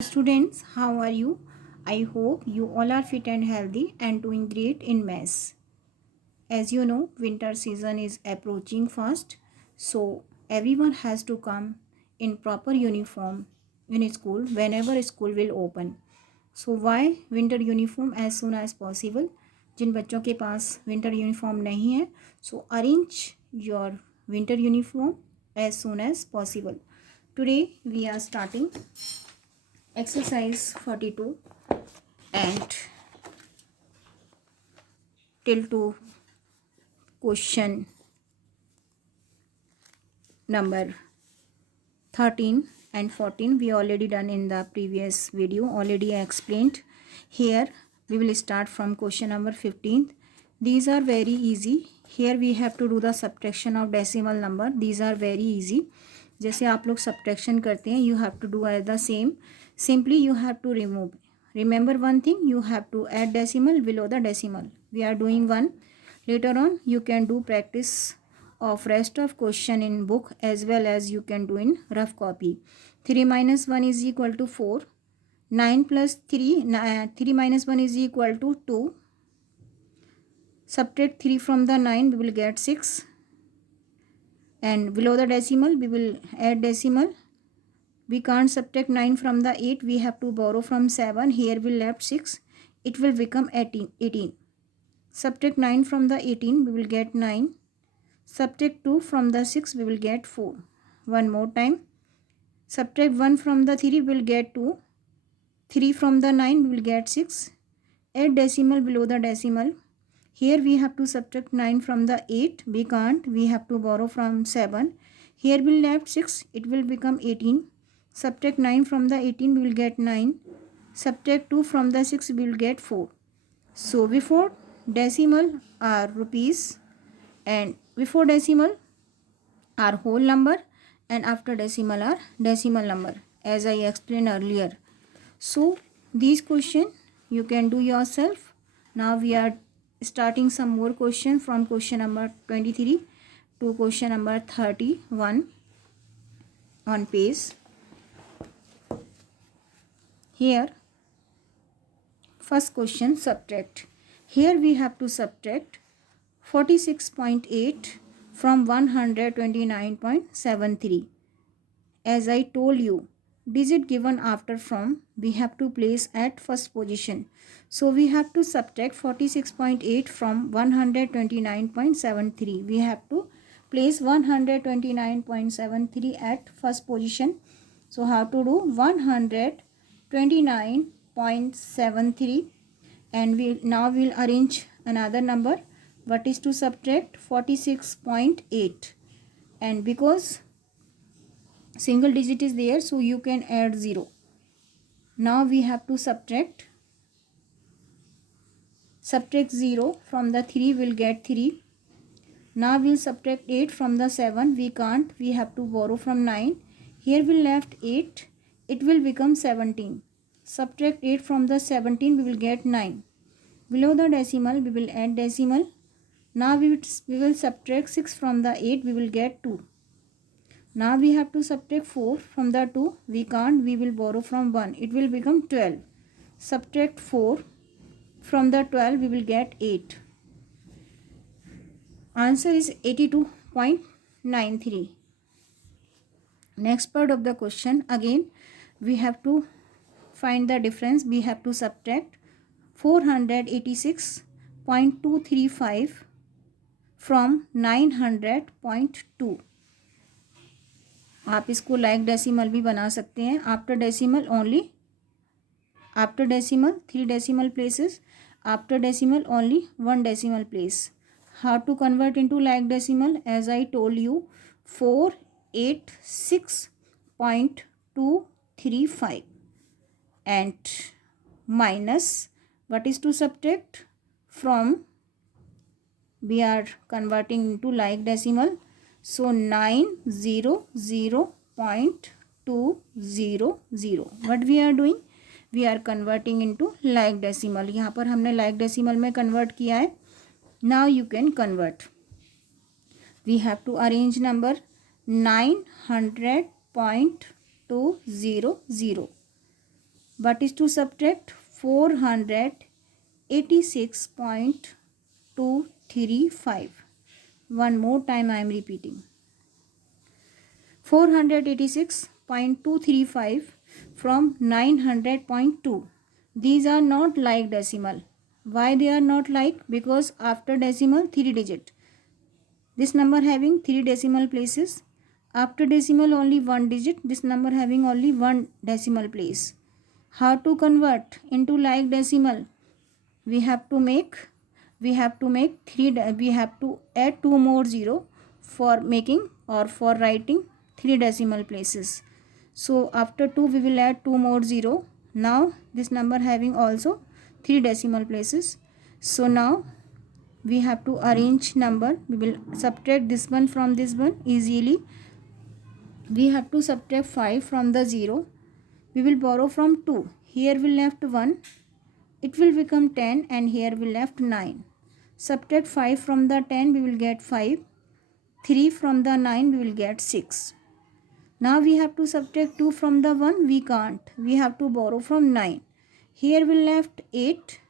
Students, how are you? I hope you all are fit and healthy and doing great in maths. As you know, winter season is approaching fast, so everyone has to come in proper uniform in school whenever school will open. So why winter uniform as soon as possible? जिन बच्चों के पास winter uniform नहीं है, so arrange your winter uniform as soon as possible. Today we are starting exercise 42 and till to question number 13 and 14 we already done in the previous video. Already I explained. Here we will start from question number 15. These are very easy. Here we have to do the subtraction of decimal number. These are very easy. जैसे आप लोग subtraction करते हैं, you have to do the same. Simply you have to remove. Remember one thing, you have to add decimal below the decimal. We are doing one. Later on you can do practice of rest of question in book as well as you can do in rough copy. 3 minus 1 is equal to 4. 9 plus 3, 3 minus 1 is equal to 2. Subtract 3 from the 9, we will get 6. And below the decimal, we will add decimal. We can't subtract 9 from the 8. We have to borrow from 7. Here we left 6. It will become 18. Subtract 9 from the 18. We will get 9. Subtract 2 from the 6. We will get 4. One more time. Subtract 1 from the 3. We will get 2. 3 from the 9. We will get 6. Add decimal below the decimal. Here we have to subtract 9 from the 8. We can't. We have to borrow from 7. Here we left 6. It will become 18. Subtract 9 from the 18. We will get 9. Subtract 2 from the 6. We will get 4. So before decimal are rupees and before decimal are whole number and after decimal are decimal number as I explained earlier. So these question you can do yourself. Now we are starting some more question from question number 23 to question number 31 on page. Here first question, subtract. Here we have to subtract 46.8 from 129.73. As I told you, digit given after from we have to place at first position. So we have to subtract 46.8 from 129.73. We have to place 129.73 at first position. So how to do? 129.73 and we now will arrange another number. What is to subtract? 46.8 and because single digit is there, so you can add 0. Now we have to subtract 0 from the 3, will get 3. Now we'll subtract 8 from the 7. We can't. We have to borrow from 9. Here we left 8. It will become 17. Subtract 8 from the 17. We will get 9. Below the decimal, we will add decimal. Now we will subtract 6 from the 8. We will get 2. Now we have to subtract 4 from the 2. We can't. We will borrow from 1. It will become 12. Subtract 4 from the 12. We will get 8. Answer is 82.93. Next part of the question. Again, we have to find the difference. We have to subtract 486.235 from 900.2. आप इसको like decimal भी बना सकते हैं. After decimal only, after decimal 3 decimal places, after decimal only 1 decimal place. How to convert into like decimal? As I told you, 486.235 and minus what is to subtract from, we are converting into like decimal. So 900.200. What we are doing? We are converting into like decimal. यहाँ पर हमने like decimal में convert किया है. Now you can convert. We have to arrange number 900.200. what is to subtract 486.235. One more time I am repeating. 486.235 from 900.2. These are not like decimal. Why they are not like? Because after decimal 3 digit. This number having 3 decimal places. After decimal only 1 digit. This number having only 1 decimal place. How to convert into like decimal? We have to add 2 more 0 for making or for writing 3 decimal places. So after 2 we will add 2 more 0. Now this number having also 3 decimal places. So now we have to arrange number. We will subtract this one from this one easily. We have to subtract 5 from the 0. We will borrow from 2. Here we left 1. It will become 10 and here we left 9. Subtract 5 from the 10, we will get 5. 3 from the 9, we will get 6. Now we have to subtract 2 from the 1, we can't. We have to borrow from 9. Here we left 8.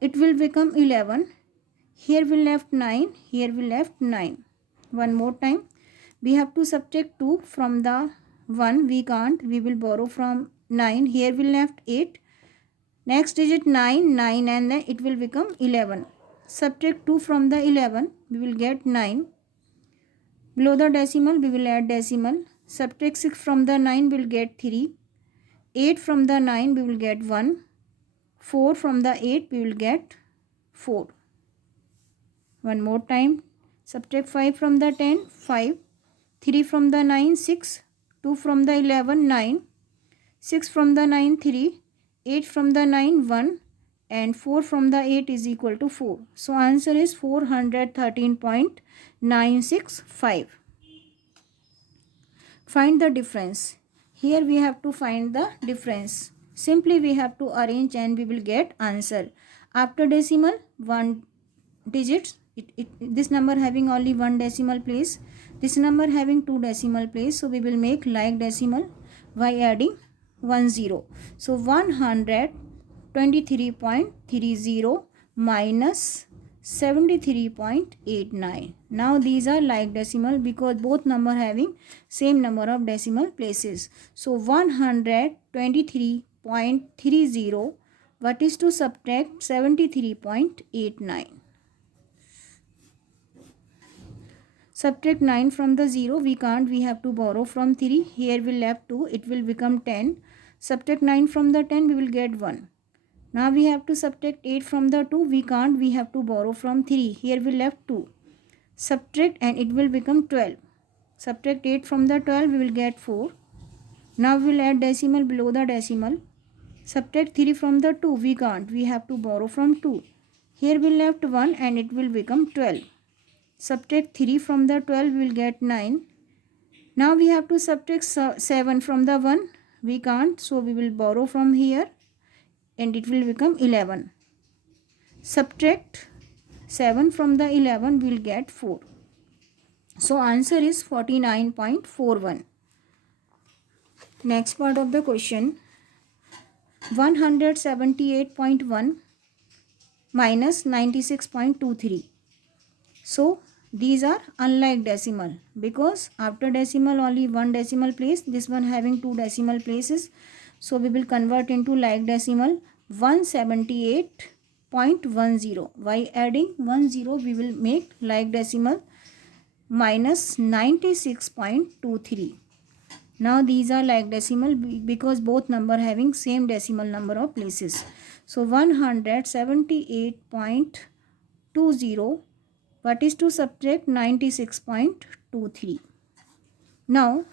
It will become 11. Here we left 9. Here we left 9. One more time. We have to subtract 2 from the 1, we can't. We will borrow from 9. Here we left 8. Next digit 9 and then it will become 11. Subtract 2 from the 11, we will get 9. Below the decimal, we will add decimal. Subtract 6 from the 9, we will get 3. 8 from the 9, we will get 1. 4 from the 8, we will get 4. One more time. Subtract 5 from the 10, 5. 3 from the 9, 6. 2 from the 11, 9. 6 from the 9, 3. 8 from the 9, 1, and 4 from the 8 is equal to 4. So answer is 413.965. Find the difference. Here we have to find the difference. Simply we have to arrange and we will get answer. After decimal, 1 digits. This number having only 1 decimal place. This number having 2 decimal place. So we will make like decimal by adding 1 0. So 123.30 minus 73.89. Now these are like decimal because both number having same number of decimal places. So 123.30, what is to subtract 73.89? Subtract 9 from the 0, we can't, we have to borrow from 3. Here we left 2, it will become 10. Subtract 9 from the 10, we will get 1. Now we have to subtract 8 from the 2, we can't, we have to borrow from 3. Here we left 2. Subtract and it will become 12. Subtract 8 from the 12, we will get 4. Now we will add decimal below the decimal. Subtract 3 from the 2, we can't, we have to borrow from 2. Here we left 1 and it will become 12. Subtract 3 from the 12, we will get 9. Now we have to subtract 7 from the 1. We can't, so we will borrow from here and it will become 11. Subtract 7 from the 11, we will get 4. So answer is 49.41. Next part of the question. 178.1 minus 96.23. So these are unlike decimal because after decimal only 1 decimal place, this one having 2 decimal places. So we will convert into like decimal 178.10. By adding 10 we will make like decimal minus 96.23. Now these are like decimal because both number having same decimal number of places. So 178.20, what is to subtract 96.23. Now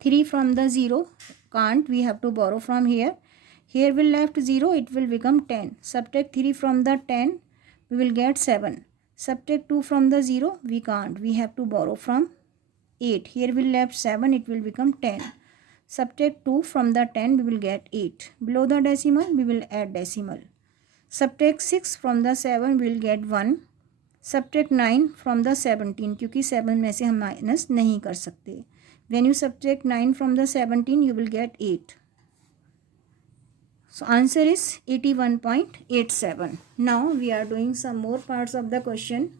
3 from the 0 can't, we have to borrow from here. Here we left 0, it will become 10. Subtract 3 from the 10, we will get 7. Subtract 2 from the 0, we can't, we have to borrow from 8. Here we left 7, it will become 10. Subtract 2 from the 10, we will get 8. Below the decimal, we will add decimal. Subtract 6 from the 7, we will get 1. Subtract 9 from the 17, क्योंकि 7 में से हम minus नहीं कर सकते. When you subtract 9 from the 17, you will get 8. So answer is 81.87. Now we are doing some more parts of the question.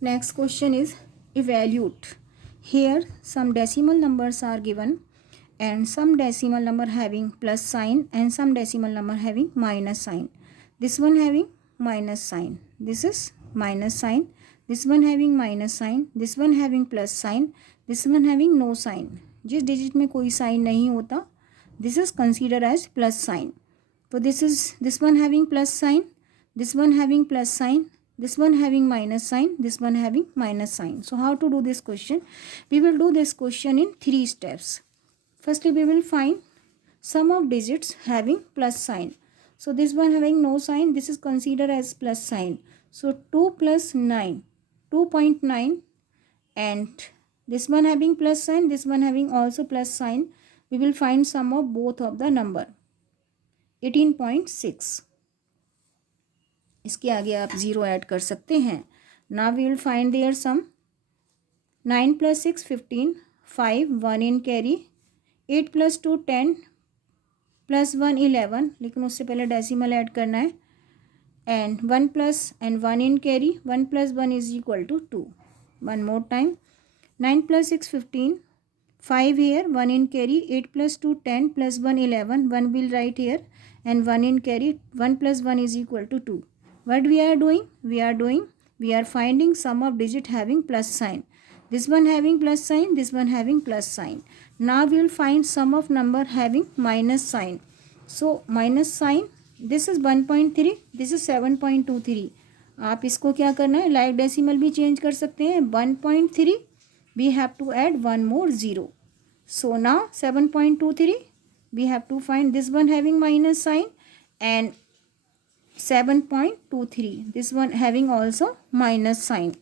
Next question is evaluate. Here some decimal numbers are given and some decimal number having plus sign and some decimal number having minus sign. This one having minus sign. This is minus sign. This one having minus sign. This one having plus sign. This one having no sign. जिस digit में कोई sign नहीं होता, this is considered as plus sign. So this one having plus sign, this one having plus sign, this one having minus sign, this one having minus sign. So how to do this question? We will do this question in 3 steps. Firstly, we will find sum of digits having plus sign. So this one having no sign, this is considered as plus sign. So 2 plus 9, 2.9, and this one having plus sign, this one having also plus sign. We will find sum of both of the number 18.6. इसके आगे आप 0 add कर सकते हैं. Now we will find their sum. 9 plus 6 15, 5 1 in carry, 8 plus 2 10, plus 1 11, लेकिन उससे पहले decimal add करना है. And 1 plus and 1 in carry, 1 plus 1 is equal to 2. One more time. 9 plus 6 15, 5 here, 1 in carry, 8 plus 2 10, plus 1 11, 1 will write here, and 1 in carry, 1 plus 1 is equal to 2. What we are doing? We are finding sum of digit having plus sign. This one having plus sign, this one having plus sign. Now we will find sum of number having minus sign. So minus sign, this is 1.3, this is 7.23. आप इसको क्या करना है, like decimal भी change कर सकते हैं. 1.3, we have to add one more 0. So now 7.23, we have to find this one having minus sign and 7.23, this one having also minus sign.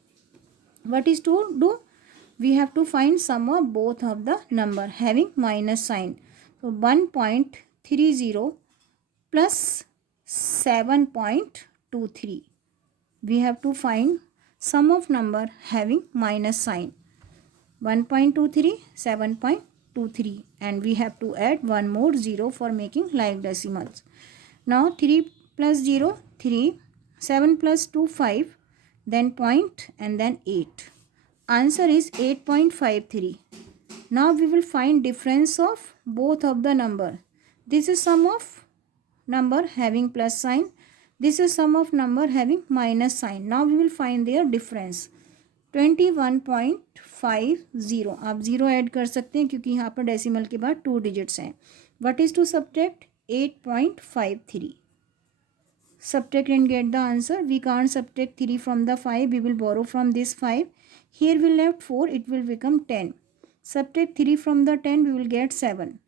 What is to do? We have to find sum of both of the number having minus sign. So 1.30 plus 7.23. We have to find sum of number having minus sign. 1.23, 7.23, and we have to add one more 0 for making like decimals. Now 3 plus 0, 3, 7 plus 2, 5, then point and then 8. Answer is 8.53. Now we will find difference of both of the number. This is sum of number having plus sign. This is sum of number having minus sign. Now we will find their difference. 21.50. आप 0 add कर सकते हैं क्योंकि यहाँ पर decimal के बाद 2 digits हैं. What is to subtract? 8.53. Subtract and get the answer. We can't subtract 3 from the 5. We will borrow from this 5. Here we left 4. It will become 10. Subtract 3 from the 10. We will get 7.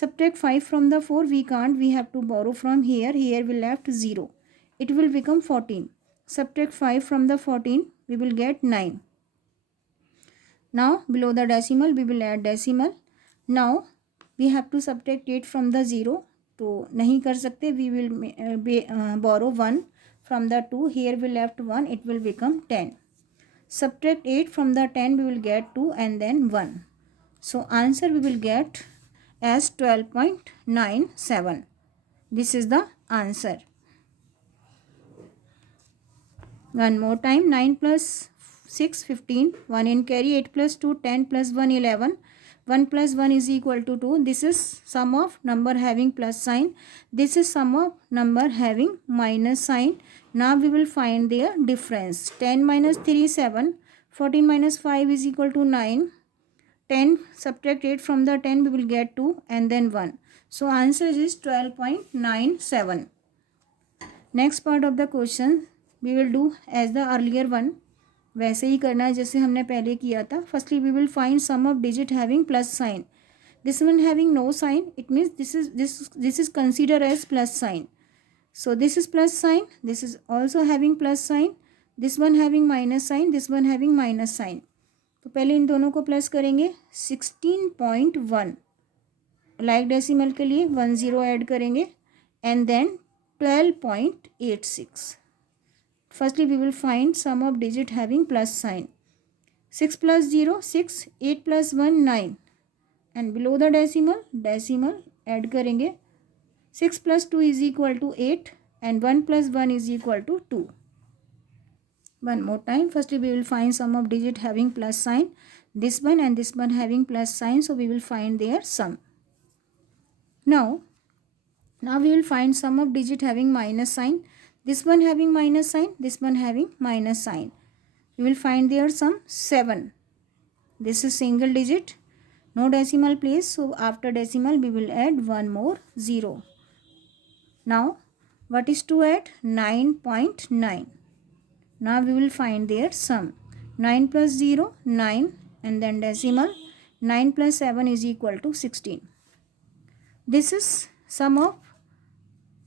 Subtract 5 from the 4. We can't. We have to borrow from here. Here we left 0. It will become 14. Subtract 5 from the 14. We will get 9. Now below the decimal we will add decimal. Now we have to subtract 8 from the 0. तो नहीं कर सकते. We will borrow 1 from the 2. Here we left 1. It will become 10. Subtract 8 from the 10. We will get 2 and then 1. So answer we will get as 12.97. This is the answer. One more time. 9 plus 6 15, 1 in carry, 8 plus 2 10, plus 1 11, 1 plus 1 is equal to 2. This is sum of number having plus sign. This is sum of number having minus sign. Now we will find their difference. 10 minus 3 7, 14 minus 5 is equal to 9. 10, subtract 8 from the 10, we will get 2 and then 1. So answer is 12.97. Next part of the question we will do as the earlier one. वैसे ही करना है जैसे हमने पहले किया था. Firstly we will find sum of digit having plus sign. This one having no sign, it means this is consider as plus sign. So this is plus sign, this is also having plus sign, this one having minus sign, this one having minus sign. तो पहले इन दोनों को plus करेंगे. 16.1 like decimal के लिए 1 0 add करेंगे and then 12.86. Firstly, we will find sum of digit having plus sign. 6 plus 0 6, 8 plus 1 9 and below the decimal add करेंगे 6 plus 2 is equal to 8 and 1 plus 1 is equal to 2. One more time. Firstly we will find sum of digit having plus sign, this one and this one having plus sign, so we will find their sum. Now we will find sum of digit having minus sign, this one having minus sign, this one having minus sign. We will find their sum 7. This is single digit, no decimal place, so after decimal we will add one more 0. Now what is to add? 9.9. Now we will find their sum. 9 plus 0 9 and then decimal 9 plus 7 is equal to 16. This is sum of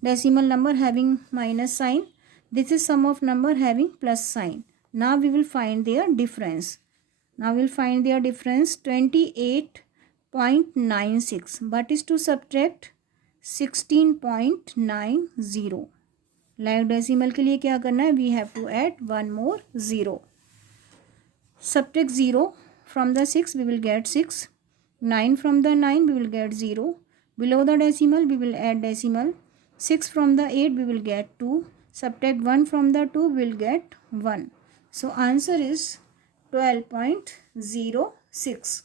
decimal number having minus sign. This is sum of number having plus sign. Now we will find their difference. Now we will find their difference 28.96. But is to subtract 16.90. Like decimal के लिए क्या करना है? We have to add one more 0. Subtract 0 from the 6 we will get 6. 9 from the 9 we will get 0. Below the decimal we will add decimal. 6 from the 8 we will get 2. Subtract 1 from the 2 we will get 1. So answer is 12.06.